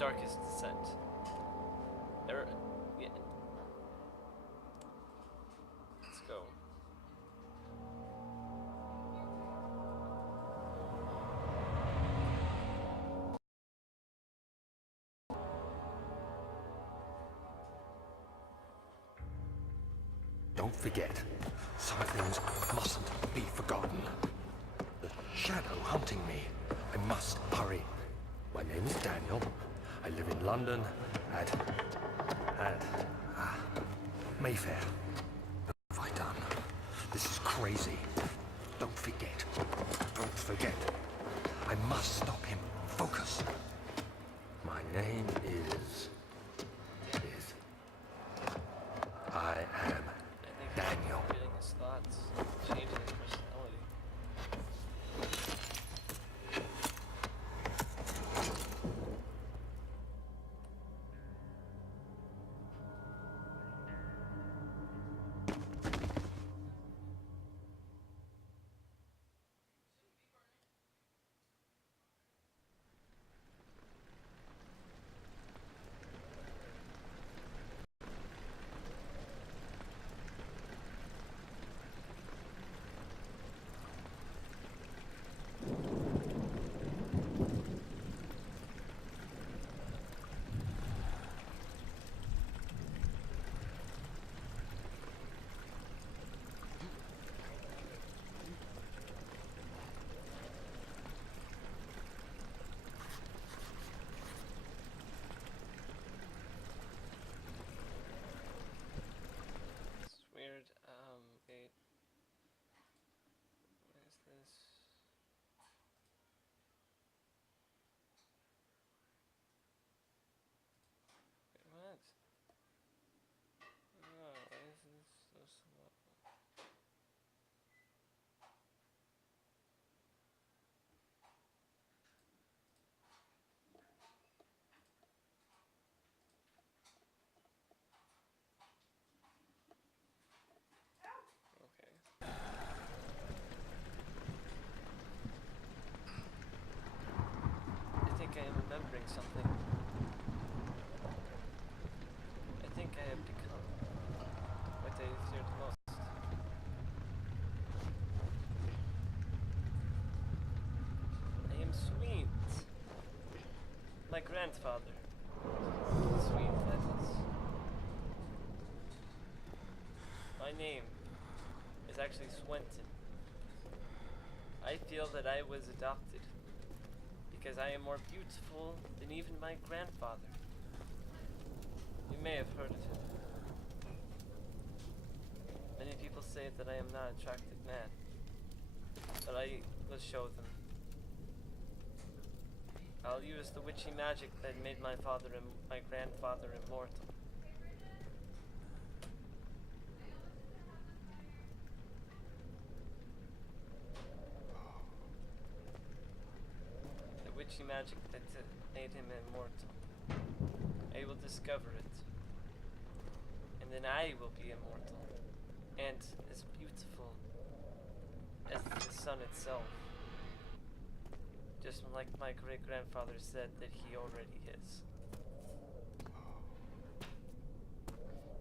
darkest descent. Yeah. Let's go. Don't forget, some things mustn't be forgotten. The shadow hunting me. I must hurry. My name is Daniel. I live in London at Mayfair. What have I done? This is crazy. Don't forget. Don't forget. I must stop him. Focus. My name is... I am Daniel. Reading his thoughts, changing his personality. Wait. What is this? Wait, what? Oh, why is this so slow? Okay. I think I am remembering something. I think I have become what I feared most. I am sweet. My grandfather. Sweet, that is. My name is actually Swenton. I feel that I was adopted because I am more beautiful than even my grandfather. You may have heard of him. Many people say that I am not an attractive man, but I will show them. I'll use the witchy magic that made my father and my grandfather immortal. The witchy magic that made him immortal. I will discover it. And then I will be immortal. And as beautiful as the sun itself. Just like my great-grandfather said that he already is.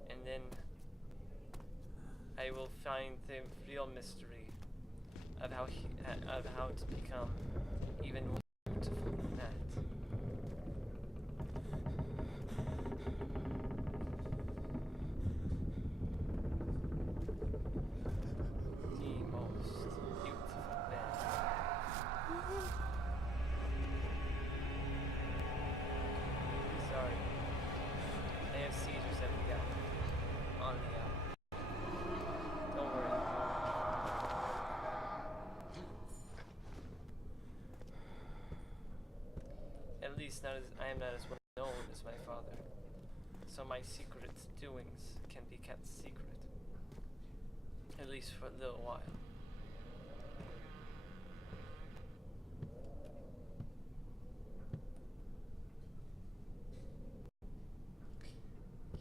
And then I will find the real mystery of how to become even more beautiful than that. The most beautiful man. Sorry. I have seizures every hour. On the hour. Don't worry. At least I am not as well known as my father. So my secret doings can be kept secret. At least for a little while.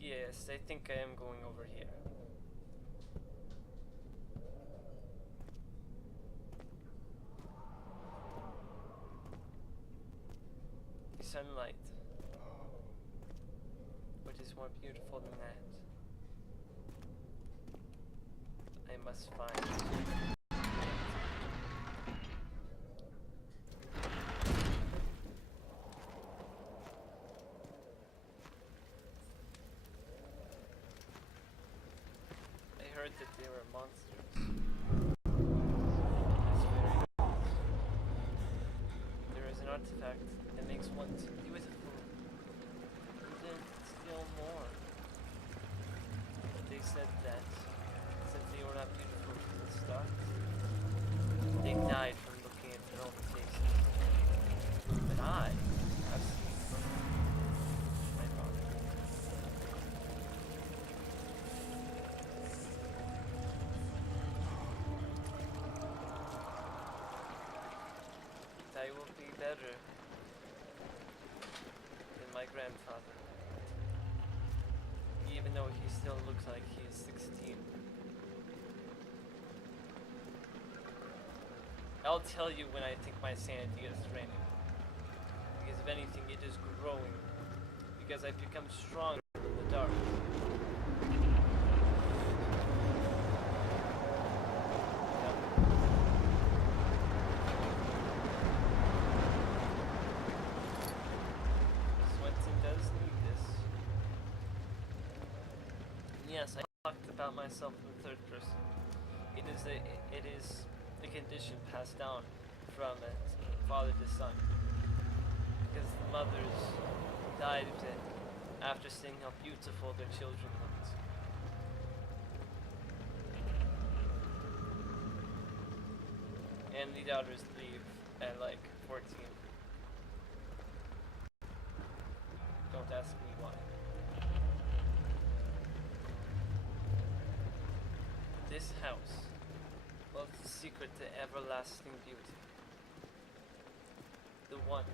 Yes, I think I am going over here. Sunlight. more beautiful than that. I must find. I heard that they were monsters. That's very nice. There is an artifact that makes one beautiful, and then still more. But they said that since they were not beautiful from the start, they died from looking at their own faces. But I have seen my father. I will be better than my grandfather, even though he still looks like he is 16. I'll tell you when I think my sanity is draining. Because if anything, it is growing. Because I've become stronger in the dark. Swenson does need this. And yes, I talked about myself in the third person. It is a condition passed down from father to son. Because the mothers died after seeing how beautiful their children looked. And the daughters leave at like 14. Don't ask me why. This house holds the secret to everlasting beauty. The one,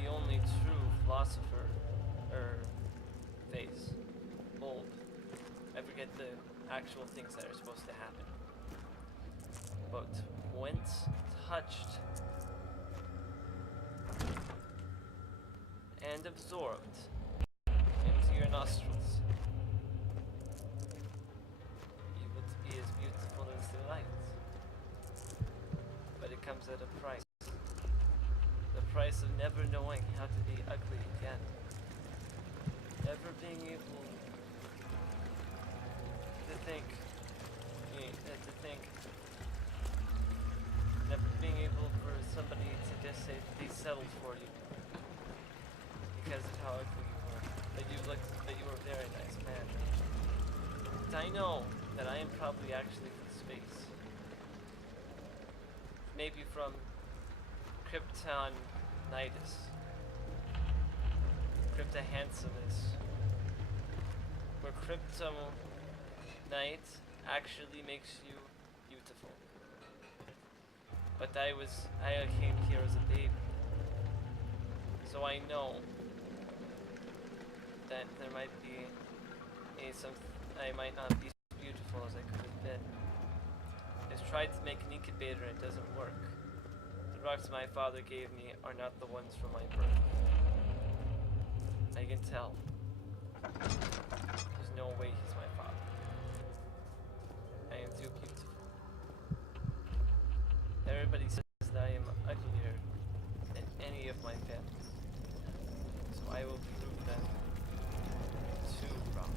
the only true philosopher, vase, bulb. I forget the actual things that are supposed to happen. But once touched and absorbed into your nostrils, you would be as beautiful as the light. But it comes at a price. The price of never knowing how to be ugly again. Never being able to think. Never being able for somebody to just say they settled for you. Because of how ugly you were. That you were a very nice man. And I know that I am probably actually from space. Maybe from Kryptonitis. Cryptohandsomeness. Where kryptonite actually makes you beautiful. But I came here as a baby. So I know that there might be I might not be as beautiful as I could have been. I've tried to make an incubator and it doesn't work. The rocks my father gave me are not the ones from my birth. I can tell. There's no way he's my father. I am too beautiful. Everybody says that I am uglier than any of my family. So I will prove them too wrong.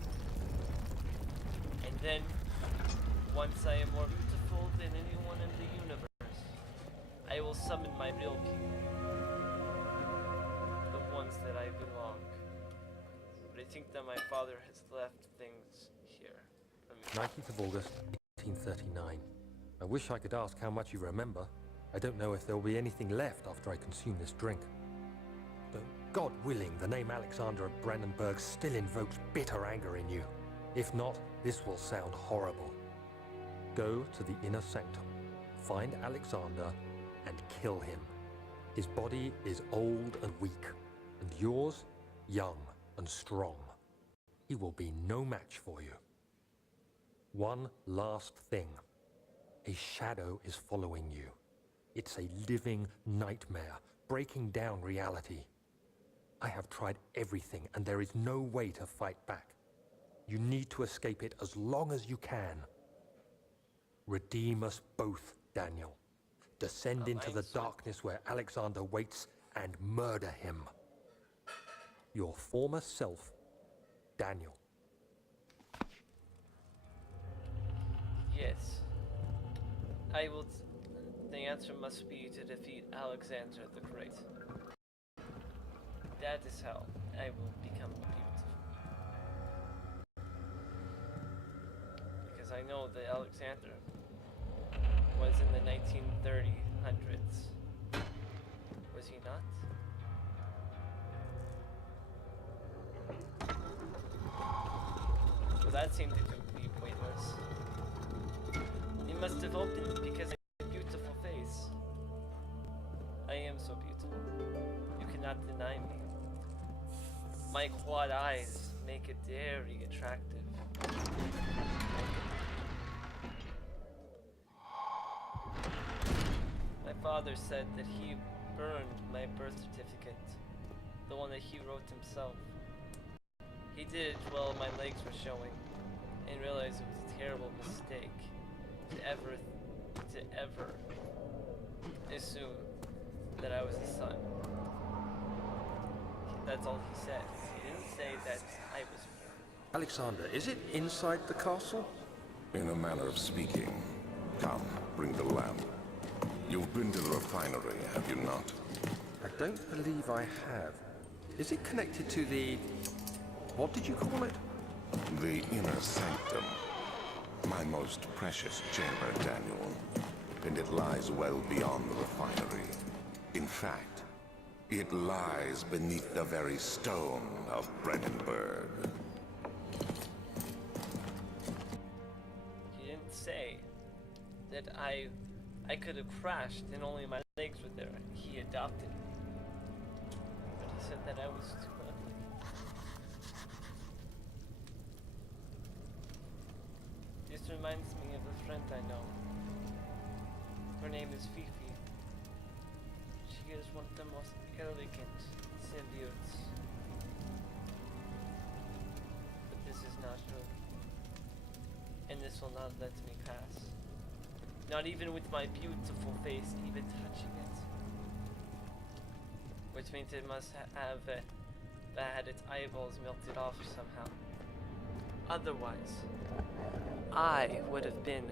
And then, once I am more beautiful than anyone in the universe, I will summon my real people. The ones that I belong. But I think that my father has left things here for me. 19th of August, 1839. I wish I could ask how much you remember. I don't know if there will be anything left after I consume this drink. Though, God willing, the name Alexander of Brandenburg still invokes bitter anger in you. If not, this will sound horrible. Go to the inner sanctum, find Alexander, and kill him. His body is old and weak, and yours, young and strong. He will be no match for you. One last thing. A shadow is following you. It's a living nightmare, breaking down reality. I have tried everything, and there is no way to fight back. You need to escape it as long as you can. Redeem us both, Daniel. Descend into the darkness where Alexander waits and murder him. Your former self, Daniel. Yes. I will. The answer must be to defeat Alexander the Great. That is how I will become beautiful. Because I know that Alexander was in the 1930s. Was he not? Well, that seemed to be pointless. It must have opened because I have a beautiful face. I am so beautiful. You cannot deny me. My quad eyes make it very attractive. My father said that he burned my birth certificate, the one that he wrote himself. He did it while my legs were showing, and realized it was a terrible mistake to ever assume that I was his son. That's all he said. He didn't say that I was. Alexander, is it inside the castle? In a manner of speaking. Come, bring the lamp. You've been to the refinery, have you not? I don't believe I have. Is it connected to the... what did you call it? The inner sanctum. My most precious chamber, Daniel. And it lies well beyond the refinery. In fact, it lies beneath the very stone of Brennenburg. He didn't say that I could have crashed and only my legs were there. He adopted me. But he said that I was too ugly. This reminds me of a friend I know. Her name is Fifi. She is one of the most elegant symbiotes. But this is not her. And this will not let me pass. Not even with my beautiful face even touching it. Which means it must have had its eyeballs melted off somehow. Otherwise, I would have been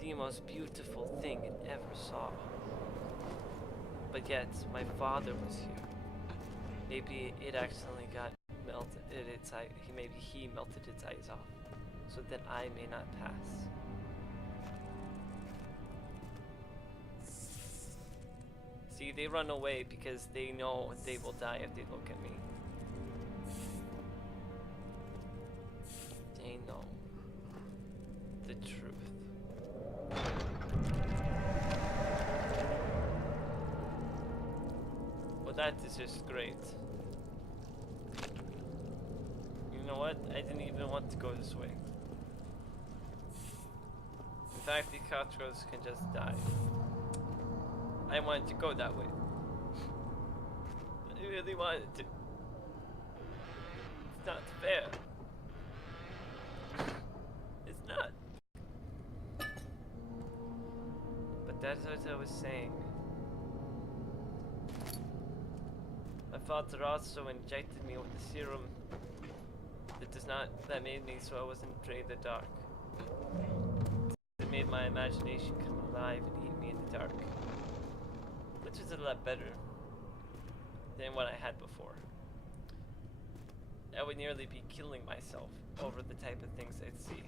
the most beautiful thing it ever saw. But yet, my father was here. Maybe it accidentally got melted. Maybe he melted its eyes off, so that I may not pass. See, they run away because they know they will die if they look at me. They know the truth. Well, that is just great. You know what? I didn't even want to go this way. In fact, the Cotros can just die. I wanted to go that way. I really wanted to. It's not fair. It's not. But that's what I was saying. My father also injected me with the serum that made me so I wasn't afraid of the dark. It made my imagination come alive and eat me in the dark. Which is a lot better than what I had before. I would nearly be killing myself over the type of things I'd see.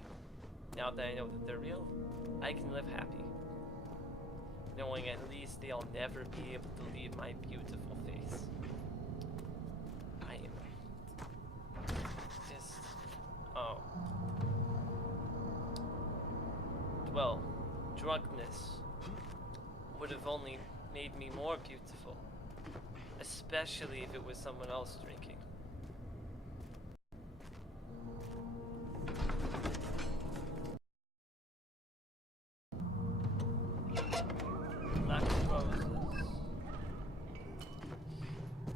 Now that I know that they're real, I can live happy. Knowing at least they'll never be able to leave my beautiful face. I am just... oh. Well, drunkenness would have only made me more beautiful, especially if it was someone else drinking. Black roses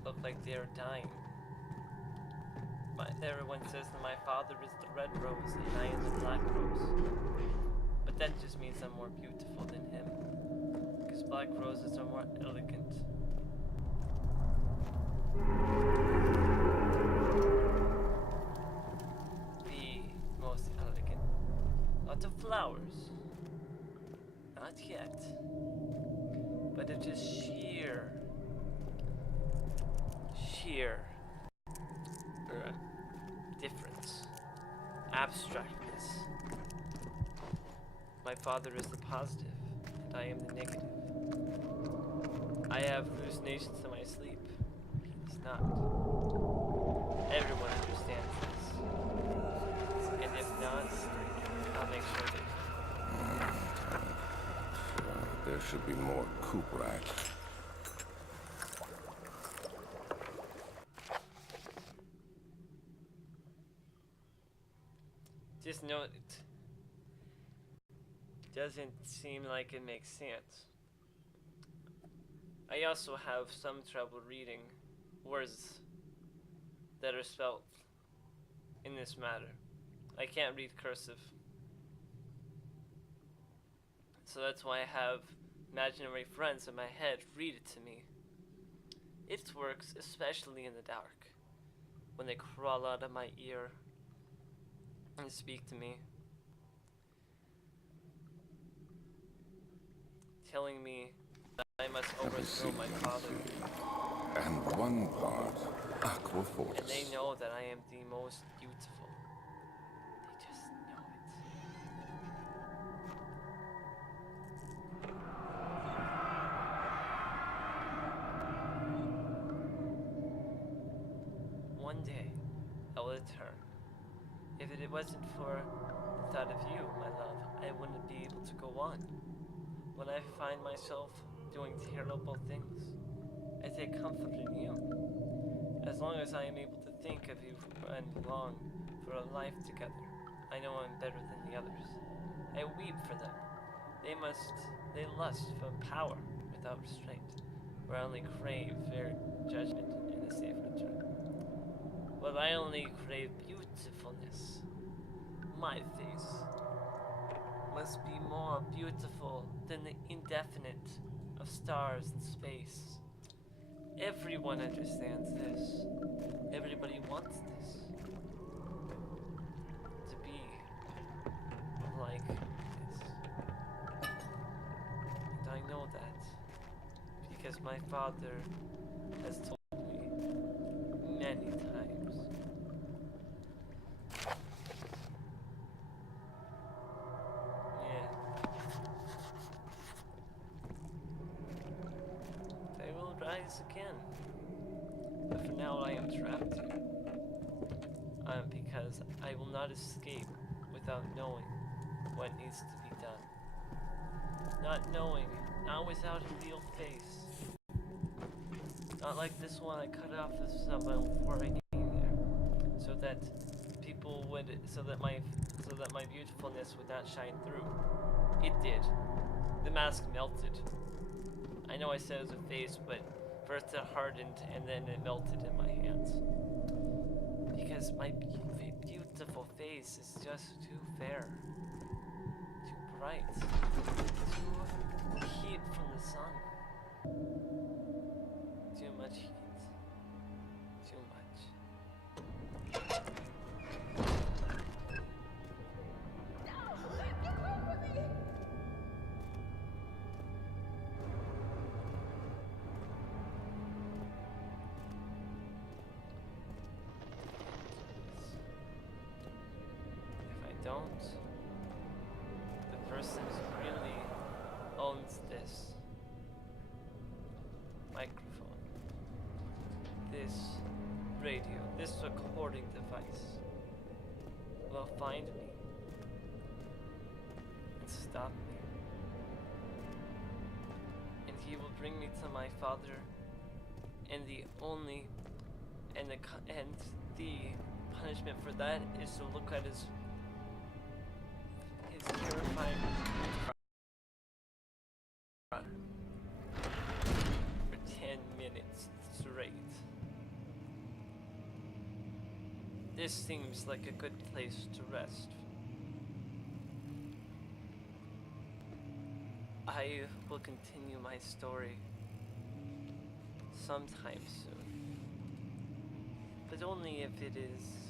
look like they are dying. Everyone says that my father is the red rose and I am the black rose. But that just means I'm more beautiful than him. Because black roses are more elegant. The most elegant. Lots of flowers. Not yet. But it is sheer difference. Abstractness. My father is the positive, and I am the negative. I have hallucinations in my sleep. He's not. Everyone understands this. And if not, I'll make sure they do. There should be more coop racks. Just know it doesn't seem like it makes sense. I also have some trouble reading words that are spelled in this matter. I can't read cursive. So that's why I have imaginary friends in my head read it to me. It works especially in the dark, when they crawl out of my ear and speak to me, telling me that I must overthrow my father. And one part Aqua Fortis. And they know that I am the most beautiful. They just know it. One day, I will return. If it wasn't for the thought of you, my love, I wouldn't be able to go on. When I find myself doing terrible things, I take comfort in you. As long as I am able to think of you and long for a life together, I know I'm better than the others. I weep for them. They lust for power without restraint, where I only crave fair judgment and a safe return. Well, I only crave beautifulness. My face must be more beautiful than the indefinite of stars and space. Everyone understands this. Everybody wants this. To be like this. And I know that because my father has told me many times. Again, but for now I am trapped here. Because I will not escape without knowing what needs to be done. Not knowing, not without a real face. Not like this one I cut off of someone before I came there, so that people would, so that my beautifulness would not shine through. It did. The mask melted. I know I said it was a face, but first it hardened and then it melted in my hands. Because my beautiful face is just too fair, too bright, too heat from the sun. Too much heat. Too much. Don't. The person who really owns this microphone, this radio, this recording device will find me and stop me. And he will bring me to my father, and the punishment for that is to look at his terrifying for 10 minutes straight. this seems like a good place to rest. I will continue my story sometime soon, but only if it is